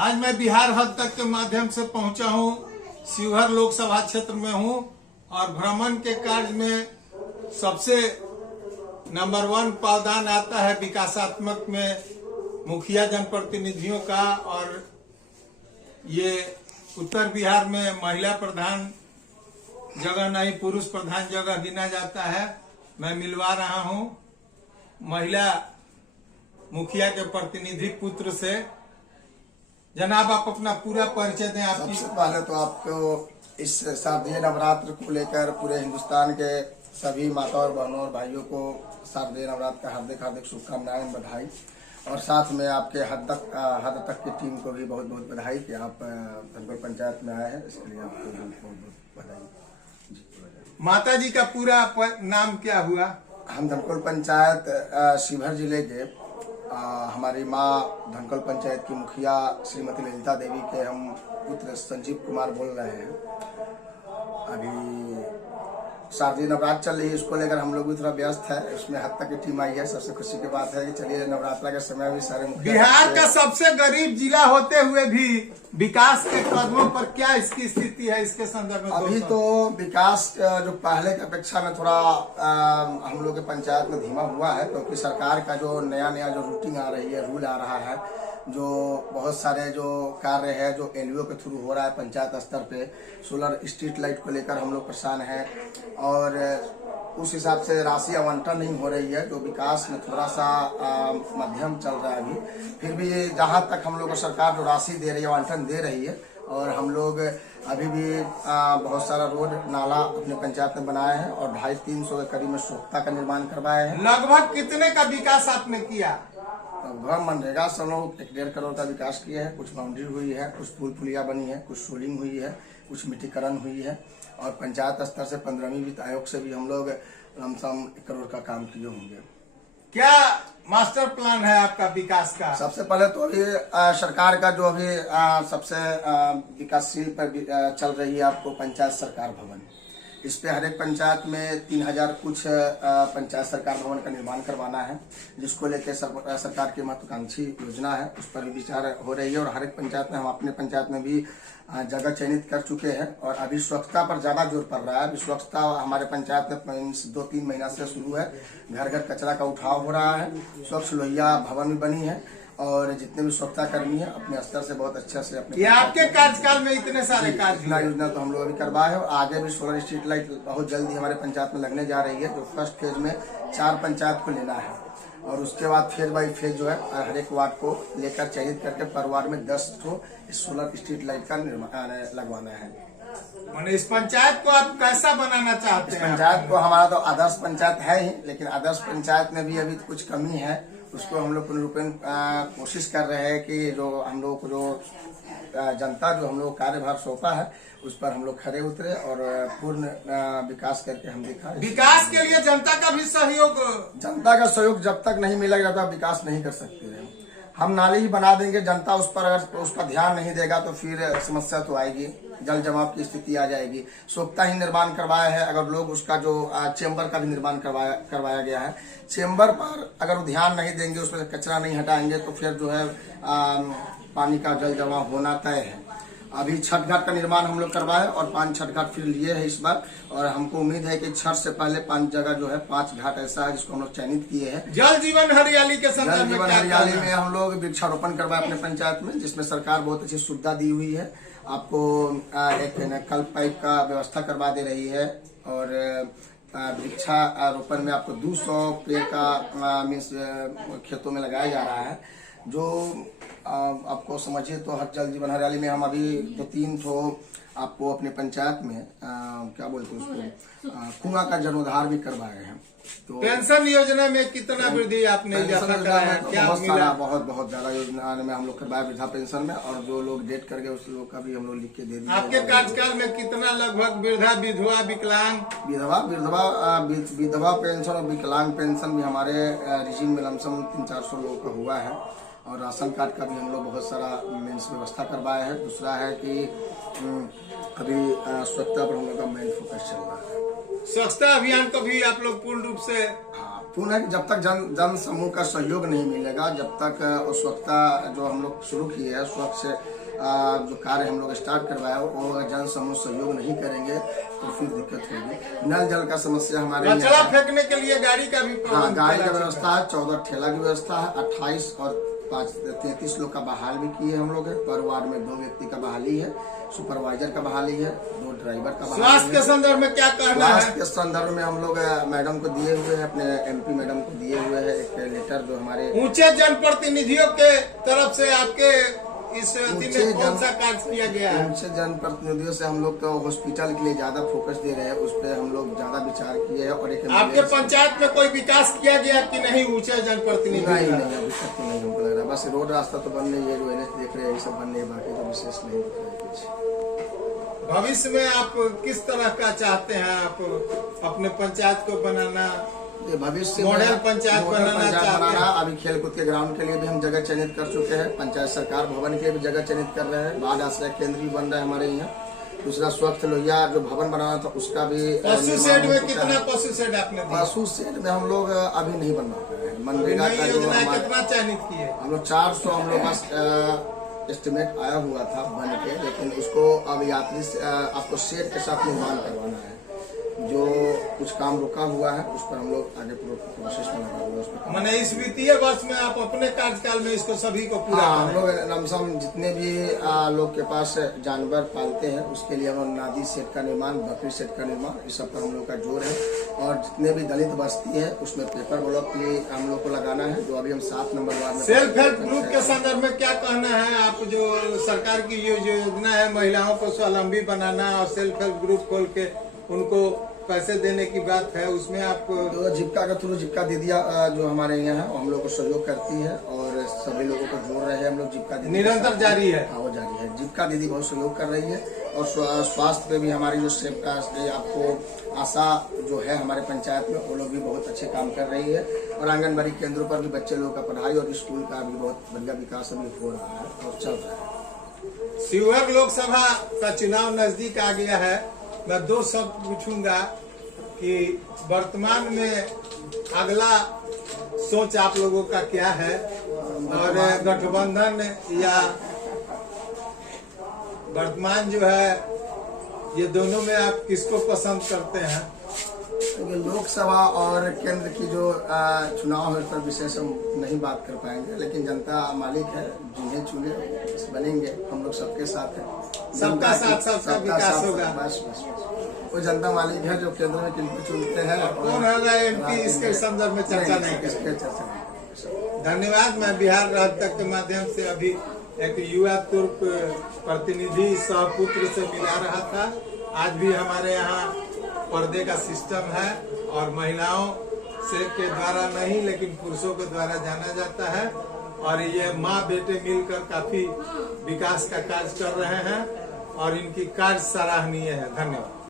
आज मैं बिहार हद तक के माध्यम से पहुंचा हूं। शिवहर लोकसभा क्षेत्र में हूं और भ्रमण के कार्य में सबसे नंबर 1 पावदान आता है विकासात्मक में मुखिया जनप्रतिनिधियों का। और ये उत्तर बिहार में महिला प्रधान जगह नहीं, पुरुष प्रधान जगह गिना जाता है। मैं मिलवा रहा हूं महिला मुखिया के प्रतिनिधि पुत्र से। जनाब, आप अपना पूरा परिचय दें। आपकी सबसे पहले तो आपको इस शारदीय नवरात्र को लेकर पूरे हिंदुस्तान के सभी माता और बहनों और भाइयों को शारदीय नवरात्र का हार्दिक हार्दिक शुभकामनाएं, बधाई। और साथ में आपके हद तक की टीम को भी बहुत बहुत बधाई कि आप धनखोल पंचायत में आए हैं। इसके लिए आपको बहुत बहुत बधाई। माता जी का पूरा नाम क्या हुआ? हम धनखोल पंचायत शिवहर जिले के हमारी माँ धनखोल पंचायत की मुखिया श्रीमती ललिता देवी के हम पुत्र संजीव कुमार बोल रहे हैं। अभी शारदीय नवरात्र चल रही है, इसको लेकर हम लोग भी थोड़ा व्यस्त है। उसमें हद तक की टीम आई है। सबसे खुशी की बात है कि चलिए नवरात्रा के समय भी सारे बिहार का सबसे गरीब जिला होते हुए भी विकास के कदमों पर क्या इसकी स्थिति है, इसके संदर्भ में? अभी तो विकास जो पहले की अपेक्षा में थोड़ा हम लोग के पंचायत में धीमा हुआ है, क्योंकि सरकार का जो नया जो रूटीन आ रही है, रूल आ रहा है, जो बहुत सारे जो कार्य है जो एनजीओ के थ्रू हो रहा है पंचायत स्तर पे, सोलर स्ट्रीट लाइट को लेकर हम लोग परेशान हैं। और उस हिसाब से राशि आवंटन नहीं हो रही है, जो विकास में थोड़ा सा मध्यम चल रहा है अभी। फिर भी जहां तक हम लोग को सरकार जो राशि दे रही है, आवंटन दे रही है। और हम लोग अभी भी बहुत सारा रोड नाला अपने पंचायत में बनाए हैं और 250-300 के करीब में स्वच्छता का निर्माण करवाए हैं। लगभग कितने का विकास आपने किया? लगभग मनरेगा से लोग 1.5 करोड़ का विकास किया है। कुछ बाउंड्री हुई है, कुछ पुल पुलिया बनी है, कुछ सोलिंग हुई है, कुछ मिट्टीकरण हुई है। और पंचायत स्तर से 15वीं वित्त आयोग से भी हम लोग लमसम 1 करोड़ का काम किए होंगे। क्या मास्टर प्लान है आपका विकास का? सबसे पहले तो अभी सरकार का जो अभी सबसे विकासशील पर चल रही है आपको पंचायत सरकार भवन। इस पे हर एक पंचायत में 3000 कुछ पंचायत सरकार भवन का निर्माण करवाना है, जिसको लेकर सरकार की महत्वाकांक्षी योजना है। उस पर भी विचार हो रही है। और हर एक पंचायत में, हम अपने पंचायत में भी जगह चयनित कर चुके हैं। और अभी स्वच्छता पर ज्यादा जोर पड़ रहा है। अभी स्वच्छता हमारे पंचायत में 2-3 महीना से शुरू है। घर घर कचरा का उठाव हो रहा है। स्वच्छ लोहिया भवन भी बनी है। और जितने भी स्वच्छता कर्मी है अपने स्तर से बहुत अच्छा से अपने आपके कार्यकाल में इतने सारे कार्य योजना तो हम लोग अभी करवाए हैं। और आगे भी सोलर स्ट्रीट लाइट बहुत जल्दी हमारे पंचायत में लगने जा रही है, जो फर्स्ट फेज में 4 पंचायत को लेना है। और उसके बाद फेज बाई फेज जो है हर एक वार्ड को लेकर चयनित करके पर वार्ड में 10 को सोलर स्ट्रीट लाइट का निर्माण लगवाना है। मैंने इस पंचायत को आप कैसा बनाना चाहते हैं? पंचायत को, हमारा तो आदर्श पंचायत है ही, लेकिन आदर्श पंचायत में भी अभी कुछ कमी है। उसको हम लोग पूर्णरूपेण कोशिश कर रहे हैं कि जो हम लोग को जो जनता जो हम लोग कार्यभार सौंपा है, उस पर हम लोग खरे उतरे और पूर्ण विकास करके हम दिखा। विकास के लिए जनता का भी सहयोग, जनता का सहयोग जब तक नहीं मिलेगा तब विकास नहीं कर सकते हैं। हम नाली ही बना देंगे, जनता उस पर अगर उसका ध्यान नहीं देगा तो फिर समस्या तो आएगी, जल जमाव की स्थिति आ जाएगी। स्वच्छता ही निर्माण करवाया है। अगर लोग उसका जो चेंबर का भी निर्माण करवाया गया है, चेंबर पर अगर वो ध्यान नहीं देंगे, उसमें कचरा नहीं हटाएंगे तो फिर जो है पानी का जल जमाव होना तय है। अभी छठ घाट का निर्माण हम लोग करवाए और 5 छठ घाट फिर लिए है इस बार। और हमको उम्मीद है कि छठ से पहले 5 जगह जो है 5 घाट ऐसा है जिसको हम लोग चयनित किए हैं। जल जीवन हरियाली के संदर्भ में, जल जीवन हरियाली में हम लोग वृक्षारोपण करवाए अपने पंचायत में, जिसमें सरकार बहुत अच्छी सुविधा दी हुई है। आपको एक कल पाइप का व्यवस्था करवा दे रही है। और वृक्षारोपण में आपको 200 पेड़ का मीन्स खेतों में लगाया जा रहा है। जो आपको समझिए तो हर जल जीवन हरियाली में हम अभी 2-3 ठो आपको अपने पंचायत में क्या बोलते हैं उसको, कुआं का जीर्णोद्धार भी करवाए हैं। तो पेंशन योजना में कितना वृद्धि आपने बहुत ज्यादा योजना में हम लोग करवाए वृद्धा पेंशन में। और जो लोग डेट कर गए उस लोग का भी हम लोग लिख के दे दिए। आपके कार्यकाल में कितना लगभग वृद्धा, विधवा, विकलांग, विधवा पेंशन और विकलांग पेंशन भी हमारे रिजीम में लमसम 300-400 लोगों का हुआ है। और राशन कार्ड का भी हम लोग बहुत सारा मेन्स व्यवस्था करवाया है। दूसरा है कि अभी स्वच्छता पर हम लोग का मेन फोकस चल रहा है। स्वच्छता अभियान को भी आप लोग पूर्ण रूप से महत्वपूर्ण है कि जब तक जन समूह का सहयोग नहीं मिलेगा, जब तक उस वक्त का जो हम लोग शुरू किए हैं, उस वक्त से जो कार्य हम लोग स्टार्ट करवाया वो अगर जन समूह सहयोग नहीं करेंगे तो फिर दिक्कत होगी। नल जल का समस्या हमारे कचरा फेंकने के लिए गाड़ी का भी हाँ, गाड़ी का व्यवस्था है, 14 ठेला की व्यवस्था है, 28 और 33 लोग का बहाल भी किए हम लोग। पर वार्ड में 2 व्यक्ति का बहाली है, सुपरवाइजर का बहाली है, 2 ड्राइवर का बहाली है। स्वास्थ्य के संदर्भ में क्या कहना है? स्वास्थ्य के संदर्भ में हम लोग मैडम को दिए हुए हैं, अपने MP मैडम को दिए हुए हैं एक लेटर जो हमारे ऊंचे जनप्रतिनिधियों के तरफ से आपके इस अवधि में कौन सा कार्य किया गया है? ऊंचे जनप्रतिनिधियों से हम लोग तो हॉस्पिटल के लिए ज्यादा फोकस दे रहे हैं, उस पर हम लोग ज्यादा विचार किए हैं। और एक आपके पंचायत में कोई विकास किया गया कि नहीं? ऊंचे जनप्रतिनिधि नहीं अभी तक तो नहीं हमको लग रहा, बस रोड रास्ता तो बन रही है, जो NH देख रहे हैं ये सब बन रही है, बाकी तो विशेष नहीं दिख रहा है कुछ। भविष्य में आप किस तरह का चाहते हैं? आप अपने पंचायत को बनाना, ये भविष्य मॉडल पंचायत बनाना चाहते हैं? अभी खेलकूद के ग्राउंड के लिए भी हम जगह चयनित कर चुके हैं, पंचायत सरकार भवन के लिए भी जगह चयनित कर रहे हैं, बाढ़ आश्रय केंद्र भी बन रहा है हमारे यहाँ। दूसरा स्वस्थ लोहिया जो भवन बनाना था उसका भी पशु शेड में कितना पशु शेड आपने दिया? पशु शेड में हम लोग अभी नहीं बनवा पाए हैं। मनरेगा का जो योजना हमारा कितना चयनित किए? हम लोग 400 हम लोग पास एस्टिमेट आया हुआ था बन के, लेकिन उसको अब यात्री आपको शेड के साथ निर्माण करवाना है। जो कुछ काम रुका हुआ है उस पर हम लोग आगे प्रोसेस में लगा हुआ है, उस पर मैंने इस वित्तीय वर्ष में आप अपने कार्यकाल में इसको सभी को पूरा हाँ, हम करें। लोग लमसम जितने भी लोग के पास जानवर पालते हैं उसके लिए हम लोग नादी सेट का निर्माण, बकरी सेट का निर्माण, इस सब पर हम लोग का जोर है। और जितने भी दलित बस्ती है उसमें पेपर ब्लॉक भी हम लोग को लगाना है, जो अभी हम 7 नंबर वार्ड में। सेल्फ हेल्प ग्रुप के संदर्भ में क्या कहना है? आप जो सरकार की ये जो योजना है महिलाओं को स्वावलंबी बनाना और सेल्फ हेल्प ग्रुप खोल के उनको पैसे देने की बात है, उसमें आप जो जीविका के थ्रू जीविका दीदिया जो हमारे यहाँ है हम लोग को सहयोग करती है और सभी लोगों को जोड़ रहे हैं हम लोग। जीविका दीदी निरंतर जारी है? हाँ, वो जारी है। जीविका दीदी बहुत सहयोग कर रही है और स्वास्थ्य पे भी हमारी जो सेब का आपको आशा जो है हमारे पंचायत में वो लोग भी बहुत अच्छे काम कर रही है। और आंगनबाड़ी केंद्रों पर भी बच्चे लोगों का पढ़ाई और स्कूल का भी बहुत बढ़िया विकास अभी हो रहा है और चल रहा है। शिवहर लोकसभा का चुनाव नजदीक आ गया है। मैं 2 शब्द पूछूंगा कि वर्तमान में अगला सोच आप लोगों का क्या है और गठबंधन या वर्तमान जो है ये दोनों में आप किसको पसंद करते हैं? लोकसभा और केंद्र की जो चुनाव है उस पर विशेष हम नहीं बात कर पाएंगे, लेकिन जनता मालिक है, जिन्हें चुने बनेंगे। हम लोग सबके साथ हैं, सबका साथ सबका विकास होगा। बस वो जनता मालिक है जो केंद्र में किनको चुनते हैं। कौन होगा MP इसके संदर्भ में चर्चा नहीं करें। धन्यवाद। मैं बिहार राज्य तक के माध्यम से अभी एक युवा तुर्क प्रतिनिधि सहपुत्र से मिला रहा था। आज भी हमारे यहाँ पर्दे का सिस्टम है और महिलाओं से के द्वारा नहीं लेकिन पुरुषों के द्वारा जाना जाता है और ये माँ बेटे मिलकर काफी विकास का कार्य कर रहे हैं और इनकी कार्य सराहनीय है। धन्यवाद।